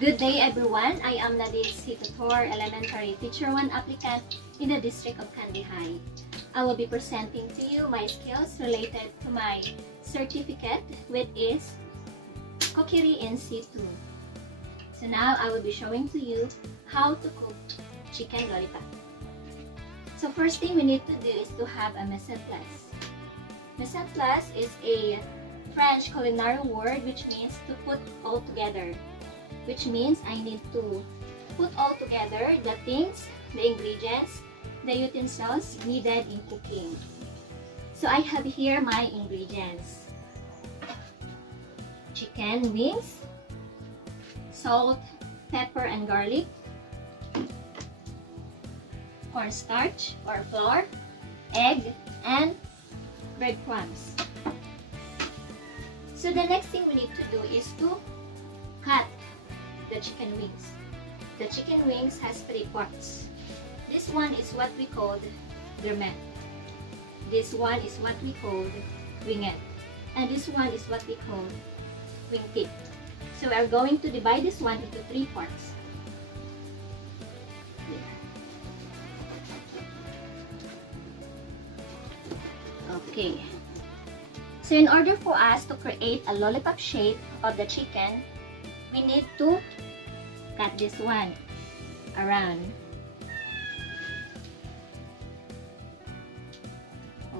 Good day everyone, I am Nadith, Tutor, Elementary Teacher 1 applicant in the District of Candijay. I will be presenting to you my skills related to my certificate, which is Cookery NCII. So now I will be showing to you how to cook chicken lollipop. So first thing we need to do is to have a mise en place. Mise en place is a French culinary word which means to put all together. Which means I need to put all together the things, the ingredients, the utensils needed in cooking. So I have here my ingredients. Chicken wings, salt, pepper and garlic, cornstarch or flour, egg, and breadcrumbs. So the next thing we need to do is to cut the chicken wings. The chicken wings has 3 parts. This one is what we call gourmet. This one is what we call winged. And this one is what we call wingtip. So we are going to divide this one into 3 parts. Okay. So in order for us to create a lollipop shape of the chicken, we need to cut this one around.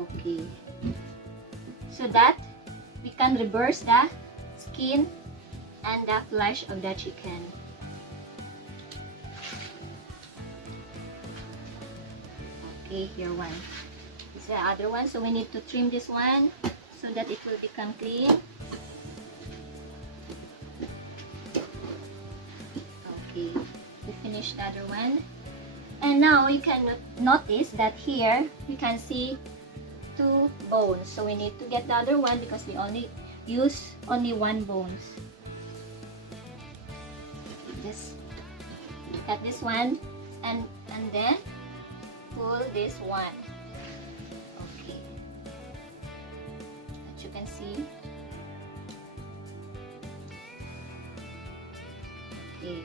Okay. So that we can reverse the skin and the flesh of the chicken. Okay, here one. This is the other one. So we need to trim this one so that it will become clean. Okay, we finished the other one. And now you can notice that here you can see 2 bones. So we need to get the other one because we only use only 1 bones. Just cut this one and then pull this one. Okay, as you can see. Okay.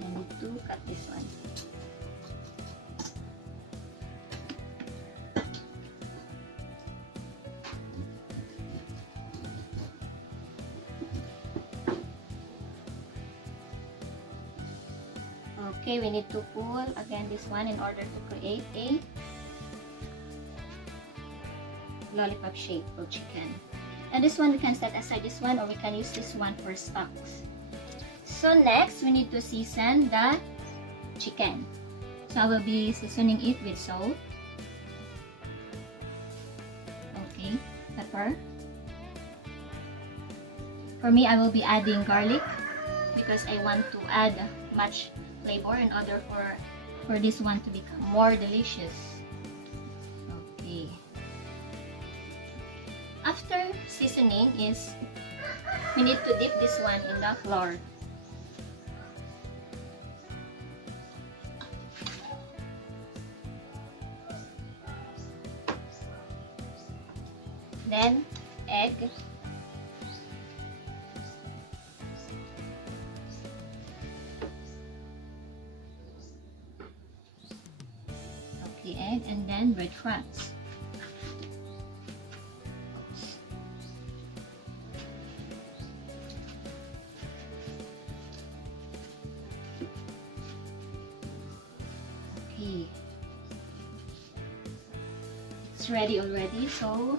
I need to cut this one. Okay, we need to pull again this one in order to create a lollipop shape of chicken. And this one we can set aside this one, or we can use this one for stocks. So next, we need to season the chicken. So I will be seasoning it with salt. Okay, pepper. For me, I will be adding garlic because I want to add much flavor in order for this one to become more delicious. Okay. After seasoning is, we need to dip this one in the flour. Then egg, okay, egg, and then breadcrumbs. Okay, it's ready already. So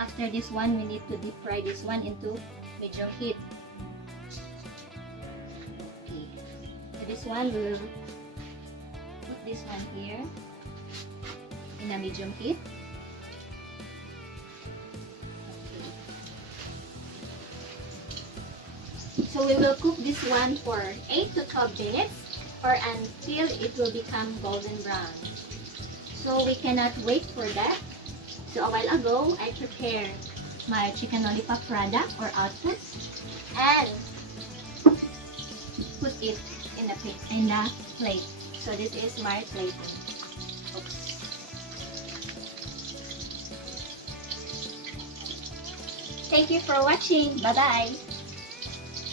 after this one, we need to deep fry this one into medium heat. Okay, so this one we will put this one here in a medium heat. Okay. So we will cook this one for 8 to 12 minutes or until it will become golden brown. So we cannot wait for that. So a while ago, I prepared my chicken lollipop product or output and put it in a plate. So this is my plating. Oops. Thank you for watching. Bye-bye.